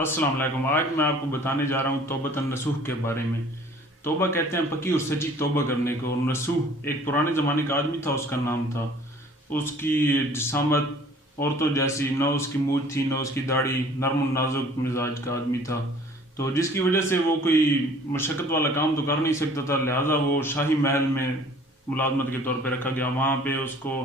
السلام علیکم۔ آج میں آپ کو بتانے جا رہا ہوں توبۃ النصوح کے بارے میں۔ توبہ کہتے ہیں پکی اور سچی توبہ کرنے کو، اور نصوح ایک پرانے زمانے کا آدمی تھا، اس کا نام تھا۔ اس کی جسامت عورتوں جیسی نہ، اس کی مونچھ تھی نہ اس کی داڑھی، نرم و نازک مزاج کا آدمی تھا، تو جس کی وجہ سے وہ کوئی مشقت والا کام تو کر نہیں سکتا تھا، لہٰذا وہ شاہی محل میں ملازمت کے طور پہ رکھا گیا۔ وہاں پہ اس کو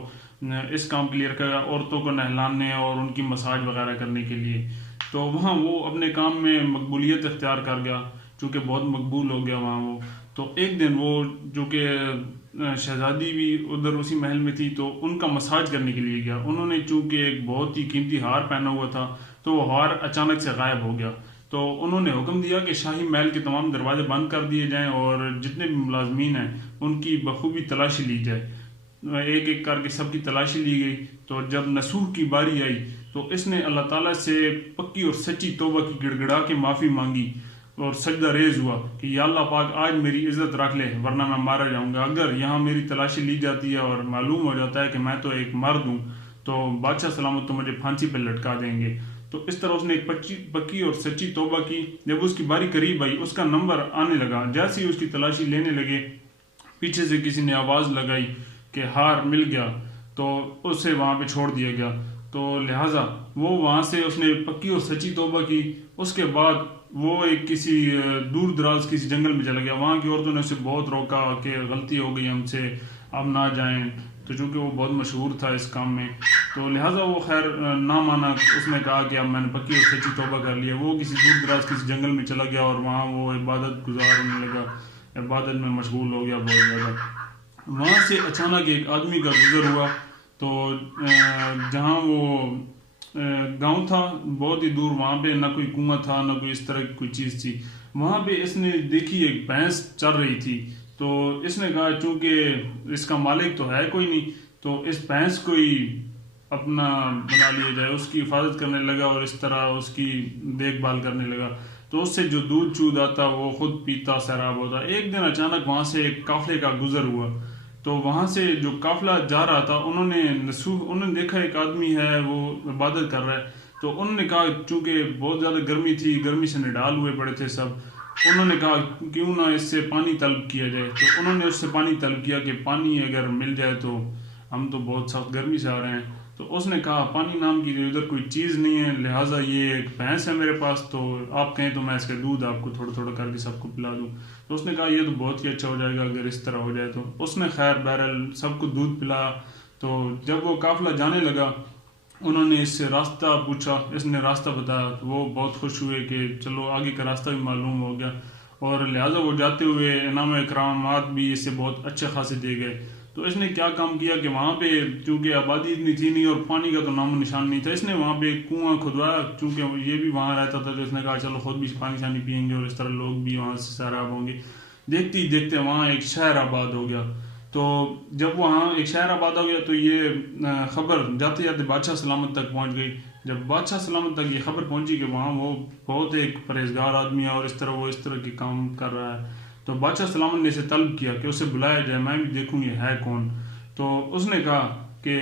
اس کام کے لیے رکھا گیا، عورتوں کو نہلانے اور ان کی مساج وغیرہ کرنے کے لیے۔ تو وہاں وہ اپنے کام میں مقبولیت اختیار کر گیا، چونکہ بہت مقبول ہو گیا وہاں وہ۔ تو ایک دن وہ جو کہ شہزادی بھی ادھر اسی محل میں تھی، تو ان کا مساج کرنے کے لیے گیا۔ انہوں نے چونکہ ایک بہت ہی قیمتی ہار پہنا ہوا تھا، تو وہ ہار اچانک سے غائب ہو گیا۔ تو انہوں نے حکم دیا کہ شاہی محل کے تمام دروازے بند کر دیے جائیں اور جتنے بھی ملازمین ہیں ان کی بخوبی تلاشی لی جائے۔ ایک ایک کر کے سب کی تلاشی لی گئی۔ تو جب نصوح کی باری آئی تو اس نے اللہ تعالیٰ سے پکی اور سچی توبہ کی گڑ گڑا کے معافی مانگی اور سجدہ ریز ہوا کہ یا اللہ پاک آج میری عزت رکھ لے، ورنہ میں مارا جاؤں گا۔ اگر یہاں میری تلاشی لی جاتی ہے اور معلوم ہو جاتا ہے کہ میں تو ایک مرد ہوں، تو بادشاہ سلامت تو مجھے پھانسی پہ لٹکا دیں گے۔ تو اس طرح اس نے ایک پکی اور سچی توبہ کی۔ جب اس کی باری قریب آئی، اس کا نمبر آنے لگا، جیسے ہی اس کی تلاشی لینے لگے، پیچھے سے کسی نے آواز لگائی کہ ہار مل گیا، تو اسے وہاں پہ چھوڑ دیا گیا۔ تو لہٰذا وہ وہاں سے اس نے پکی اور سچی توبہ کی۔ اس کے بعد وہ ایک کسی دور دراز کسی جنگل میں چلا گیا۔ وہاں کی عورتوں نے اسے بہت روکا کہ غلطی ہو گئی ہم سے، اب نہ جائیں، تو چونکہ وہ بہت مشہور تھا اس کام میں، تو لہٰذا وہ خیر نہ مانا۔ اس نے کہا کہ اب میں نے پکی اور سچی توبہ کر لیا۔ وہ کسی دور دراز کسی جنگل میں چلا گیا اور وہاں وہ عبادت گزار ہونے لگا، عبادت میں مشغول ہو گیا بہت زیادہ۔ وہاں سے اچانک ایک آدمی کا گزر ہوا، تو جہاں وہ گاؤں تھا بہت ہی دور، وہاں پہ نہ کوئی کنواں تھا نہ کوئی اس طرح کی کوئی چیز تھی۔ وہاں پہ اس نے دیکھی ایک بھینس چر رہی تھی، تو اس نے کہا چونکہ اس کا مالک تو ہے کوئی نہیں، تو اس بھینس کو ہی اپنا بنا لیا جائے۔ اس کی حفاظت کرنے لگا اور اس طرح اس کی دیکھ بھال کرنے لگا، تو اس سے جو دودھ چود آتا وہ خود پیتا سیراب ہوتا۔ ایک دن اچانک وہاں سے ایک قافلے کا گزر ہوا، تو وہاں سے جو قافلہ جا رہا تھا، انہوں نے دیکھا ایک آدمی ہے وہ عبادت کر رہا ہے، تو انہوں نے کہا چونکہ بہت زیادہ گرمی تھی، گرمی سے نڈال ہوئے پڑے تھے سب، انہوں نے کہا کیوں نہ اس سے پانی طلب کیا جائے۔ تو انہوں نے اس سے پانی طلب کیا کہ پانی اگر مل جائے تو ہم تو بہت سخت گرمی سے آ رہے ہیں۔ تو اس نے کہا پانی نام کی ادھر کوئی چیز نہیں ہے، لہٰذا یہ ایک بھینس ہے میرے پاس، تو آپ کہیں تو میں اس کا دودھ آپ کو تھوڑا تھوڑا کر کے سب کو پلا دوں۔ تو اس نے کہا یہ تو بہت ہی اچھا ہو جائے گا اگر اس طرح ہو جائے۔ تو اس نے خیر بہرحال سب کو دودھ پلایا۔ تو جب وہ قافلہ جانے لگا، انہوں نے اس سے راستہ پوچھا، اس نے راستہ بتایا، تو وہ بہت خوش ہوئے کہ چلو آگے کا راستہ بھی معلوم ہو گیا، اور لہٰذا وہ جاتے ہوئے انعام و اکرامات بھی اس سے بہت اچھے خاصے دے گئے۔ تو اس نے کیا کام کیا کہ وہاں پہ چونکہ آبادی اتنی تھی نہیں اور پانی کا تو نام و نشان نہیں تھا، اس نے وہاں پہ ایک کنواں کھدوایا، چونکہ یہ بھی وہاں رہتا تھا، تو اس نے کہا چلو خود بھی پانی شانی پئیں گے اور اس طرح لوگ بھی وہاں سے سیراب ہوں گے۔ دیکھتے ہی دیکھتے وہاں ایک شہر آباد ہو گیا۔ تو جب وہاں ایک شہر آباد ہو گیا تو یہ خبر جاتے جاتے بادشاہ سلامت تک پہنچ گئی۔ جب بادشاہ سلامت تک یہ خبر پہنچی کہ وہاں وہ بہت ایک پرہیزگار آدمی ہے اور اس طرح کے کام کر رہا ہے، تو بادشاہ سلامت نے اسے طلب کیا کہ اسے بلایا جائے، میں بھی دیکھوں یہ ہے کون۔ تو اس نے کہا کہ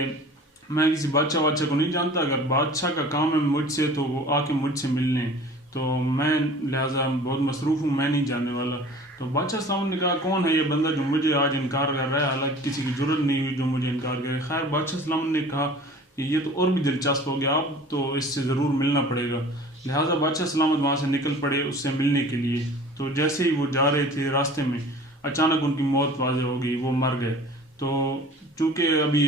میں کسی بادشاہ کو نہیں جانتا، اگر بادشاہ کا کام ہے مجھ سے تو وہ آ کے مجھ سے مل لیں، تو میں لہٰذا بہت مصروف ہوں، میں نہیں جاننے والا۔ تو بادشاہ صاحب نے کہا کون ہے یہ بندہ جو مجھے آج انکار کر رہا ہے، حالانکہ کسی کی ضرورت نہیں ہوئی جو مجھے انکار کرے۔ خیر بادشاہ سلامت نے کہا کہ یہ تو اور بھی دلچسپ ہو گیا، اب تو اس سے ضرور ملنا پڑے گا۔ لہٰذا بادشاہ سلامت وہاں سے نکل پڑے اس سے ملنے کے لیے۔ تو جیسے ہی وہ جا رہے تھے راستے میں اچانک ان کی موت واضح ہو گئی، وہ مر گئے۔ تو چونکہ ابھی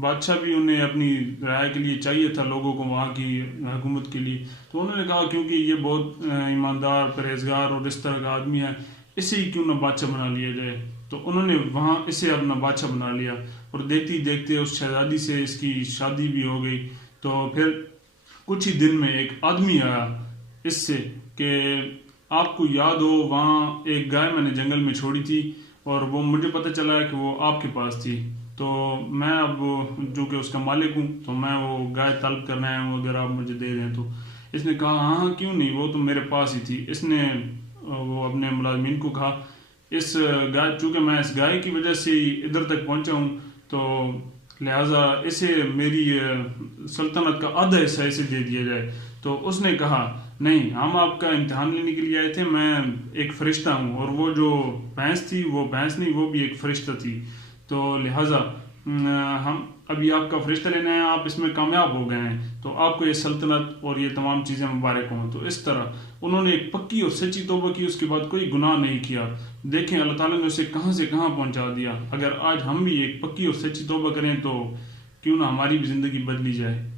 بادشاہ بھی انہیں اپنی رعایا کے لیے چاہیے تھا، لوگوں کو وہاں کی حکومت کے لیے، تو انہوں نے کہا کیونکہ یہ بہت ایماندار پرہیزگار اور اس طرح کا آدمی ہے، اسے ہی کیوں نہ بادشاہ بنا لیا جائے۔ تو انہوں نے وہاں اسے اپنا بادشاہ بنا لیا، اور دیکھتے ہی دیکھتے اس شہزادی سے اس کی شادی بھی ہو گئی۔ تو پھر کچھ ہی دن میں ایک آدمی آیا اس سے کہ آپ کو یاد ہو وہاں ایک گائے میں نے جنگل میں چھوڑی تھی، اور وہ مجھے پتہ چلا ہے کہ وہ آپ کے پاس تھی، تو میں اب جو کہ اس کا مالک ہوں، تو میں وہ گائے طلب کرنا آیا ہوں، اگر آپ مجھے دے دیں تو۔ اس نے کہا ہاں کیوں نہیں، وہ تو میرے پاس ہی تھی۔ اس نے وہ اپنے ملازمین کو کہا اس گائے، چونکہ میں اس گائے کی وجہ سے ادھر تک پہنچا ہوں، تو لہٰذا اسے میری سلطنت کا آدھا حصہ اسے دے دیا جائے۔ تو اس نے کہا نہیں، ہم آپ کا امتحان لینے کے لیے آئے تھے، میں ایک فرشتہ ہوں، اور وہ جو بھینس تھی وہ بھینس نہیں، وہ بھی ایک فرشتہ تھی، تو لہٰذا ہم ابھی آپ کا فرشتہ لینے آئے ہیں، آپ اس میں کامیاب ہو گئے ہیں، تو آپ کو یہ سلطنت اور یہ تمام چیزیں مبارک ہوں۔ تو اس طرح انہوں نے ایک پکی اور سچی توبہ کی، اس کے بعد کوئی گناہ نہیں کیا۔ دیکھیں اللہ تعالیٰ نے اسے کہاں سے کہاں پہنچا دیا۔ اگر آج ہم بھی ایک پکی اور سچی توبہ کریں تو کیوں نہ ہماری بھی زندگی بدلی جائے۔